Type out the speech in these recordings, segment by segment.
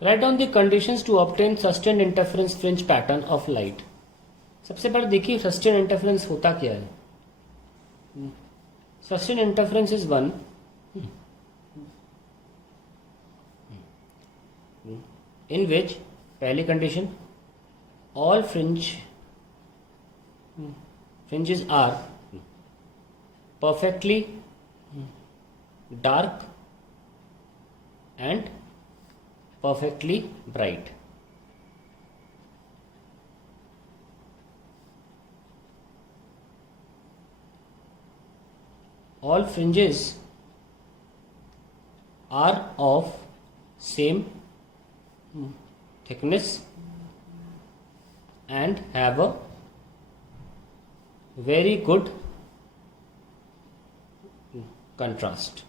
Right down the conditions to obtain sustained interference fringe pattern of light. सबसे पहले देखिए sustained interference होता क्या है। Sustained interference is one in which पहली condition all fringes are perfectly dark and perfectly bright। all fringes are of same thickness and have a very good contrast।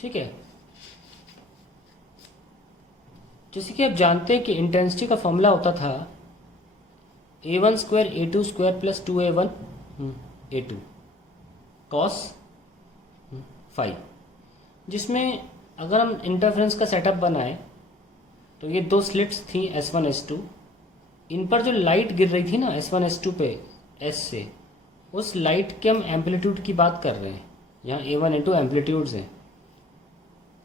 ठीक है, जैसे कि आप जानते हैं कि इंटेंसिटी का फॉर्मूला होता था A1 square A2 square plus 2A1 A2 cos phi, जिसमें अगर हम इंटरफेरेंस का सेटअप बनाए तो ये दो स्लिट्स थी S1 S2, इन पर जो लाइट गिर रही थी ना S1 S2 पे S से, उस लाइट के हम एम्पलीट्यूड की बात कर रहे हैं। यहाँ A1 A2 एम्पलीट्यूड्स हैं।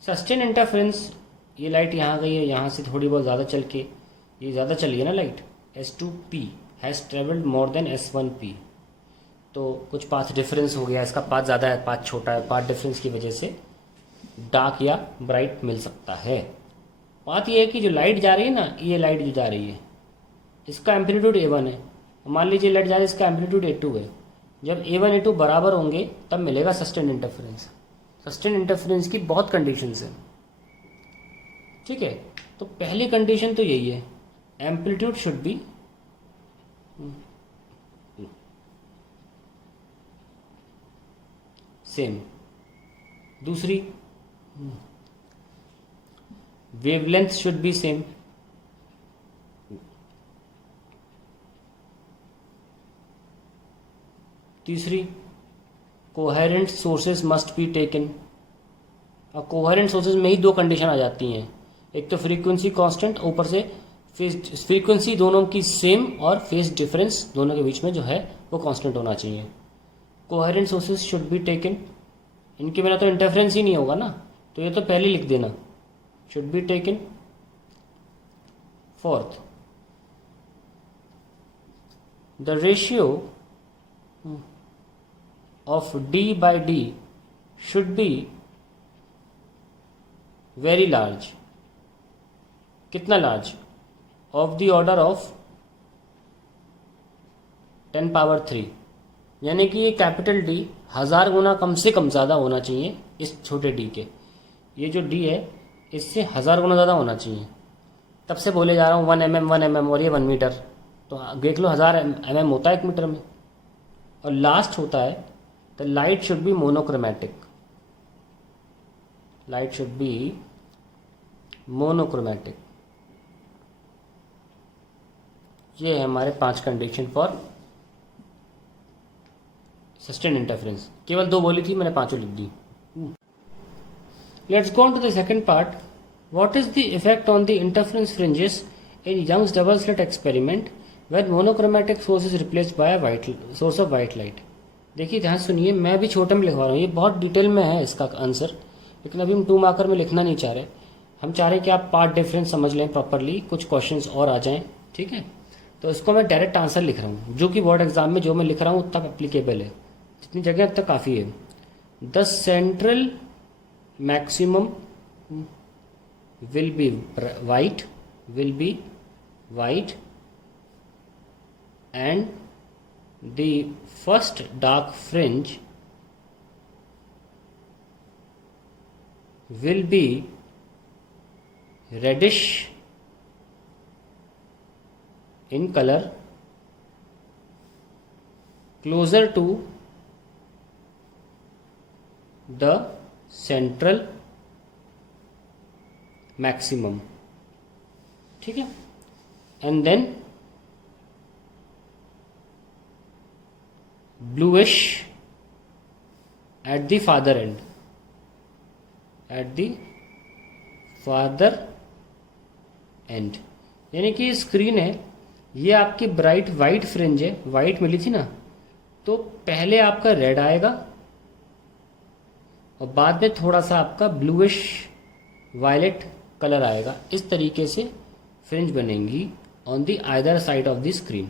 सस्टेन इंटरफेरेंस, ये लाइट यहाँ गई है, यहाँ से थोड़ी बहुत ज़्यादा चल के ये ज़्यादा चली है ना light, S2P has travelled more than S1P, तो कुछ पाथ डिफरेंस हो गया, इसका पाथ ज़्यादा है, पाथ छोटा है, पाथ डिफरेंस की वजह से डार्क या ब्राइट मिल सकता है। बात यह है कि जो लाइट जा रही है ना, ये लाइट जो जा रही है इसका एम्पलीट्यूड A1 है, मान लीजिए लाइट जा रही है इसका एम्पलीट्यूड A2 है। जब A1 A2 बराबर होंगे तब मिलेगा सस्टेन इंटरफेरेंस। सस्टेन इंटरफेरेंस की बहुत कंडीशंस हैं। ठीक है, तो पहली कंडीशन तो यही है, एम्पलीट्यूड शुड बी सेम। दूसरी, वेवलेंथ शुड बी सेम। तीसरी, coherent sources must be taken. और कोहेरेंट सोर्सेज में ही दो कंडीशन आ जाती हैं, एक तो फ्रीक्वेंसी कांस्टेंट, ऊपर से फेज फ्रीक्वेंसी दोनों की सेम और फेज डिफरेंस दोनों के बीच में जो है वो कांस्टेंट होना चाहिए। Coherent sources should be taken, इनके बिना तो इंटरफेरेंस ही नहीं होगा ना, तो ये तो पहले लिख देना, should be taken. Fourth, the ratio of D by D should be very large. कितना large? Of the order of 10 power 3, यानी कि ये कैपिटल D 1000 गुना कम से कम ज़्यादा होना चाहिए इस छोटे D के। ये जो D है इससे 1000 गुना ज़्यादा होना चाहिए, तब से बोले जा रहा हूँ 1 mm और ये 1 मीटर, तो देख लो 1000 mm होता है 1 मीटर में। और लास्ट होता है the light should be monochromatic. Light should be monochromatic. ये है हमारे 5 कंडीशन फॉर सस्टेन इंटरफेरेंस। केवल 2 बोली थी, मैंने 5 लिख दी। Let's go on to the second part. What is the effect on the interference fringes in Young's double slit experiment when monochromatic source is replaced by source of white light. देखिए ध्यान सुनिए, मैं भी छोटे में लिखवा रहा हूँ, ये बहुत डिटेल में है इसका आंसर, लेकिन अभी हम 2 मार्कर में लिखना नहीं चाह रहे। हम चाह रहे हैं कि आप पार्ट डिफरेंस समझ लें प्रॉपरली, कुछ क्वेश्चंस और आ जाएं। ठीक है, तो इसको मैं डायरेक्ट आंसर लिख रहा हूँ, जो कि बोर्ड एग्जाम में जो मैं लिख रहा हूँ तब एप्लीकेबल है, जितनी जगह तक काफ़ी है। The central maximum will be white and the first dark fringe will be reddish in color closer to the central maximum। ठीक है, and then bluish at the farther end, at the father and, यानी कि screen है, ये आपकी bright white fringe है, white मिली थी ना, तो पहले आपका रेड आएगा और बाद में थोड़ा सा आपका ब्लूइश वायलेट कलर आएगा। इस तरीके से फ्रिंज बनेंगी on the either side of the screen.